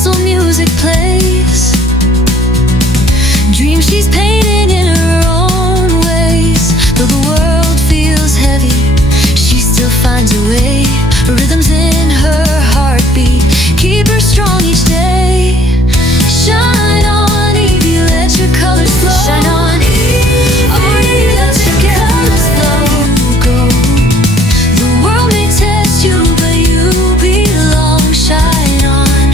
so music plays. Dreams she's painting in her own ways. Though the world feels heavy, she still finds a way. Rhythms in her heartbeat keep her strong each day. Shine on, Evie, let your colors flow. Shine on, Evie, let your colors flow. Go. The world may test you, but you belong. Shine on,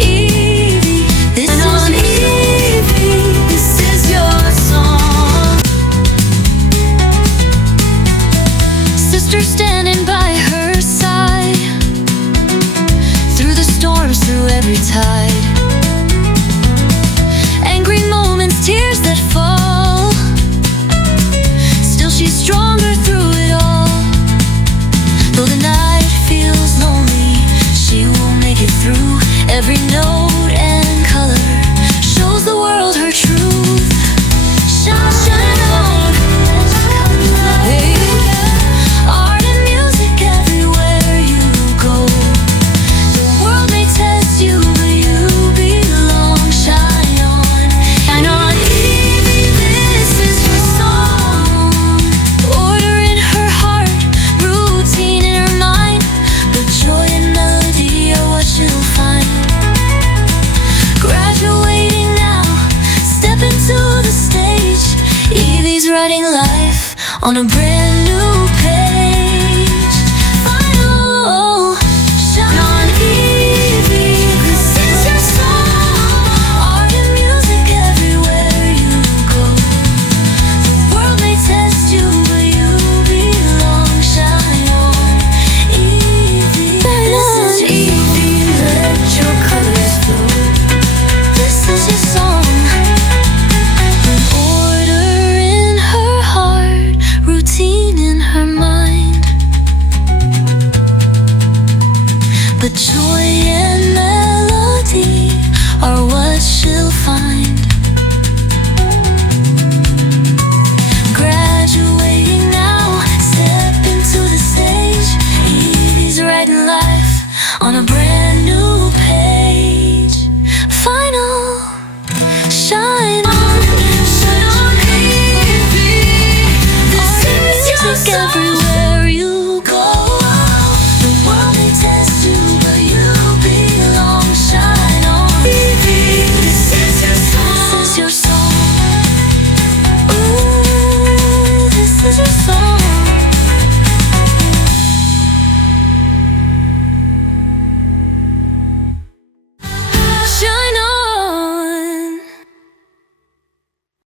Evie. This is on Evie. This is your song. Sister standing by her side, through the storms, through every tide. Angry moments, tears that fall, still she's stronger through it all. Though the night feels lonely, she will make it through. Every note and color shows the world her truth. Shine on, hey. Art and music everywhere you go. The world may test you, but you belong. Shine on, Evie, this is your song. Order in her heart, routine in her mind, but joy and melody are what you'll find. Graduating now, step into the stage. Evie's writing life on a brand new page. Final, shine on, Evie, this is your song. Art and music everywhere you go. The world may test you, but you belong. Shine on, Evie. This is Evie, let your colors flow. This is your song. An order in her heart, routine in her mind, but joy and melody are what she'll find. Graduating now, step into the stage. Evie's writing life on a brand new page. Final, shine on, Evie. This is your song. Everywhere you go. The world may test you, but you belong. Shine on, Evie. This is your song. This is your song. Ooh, this is your song.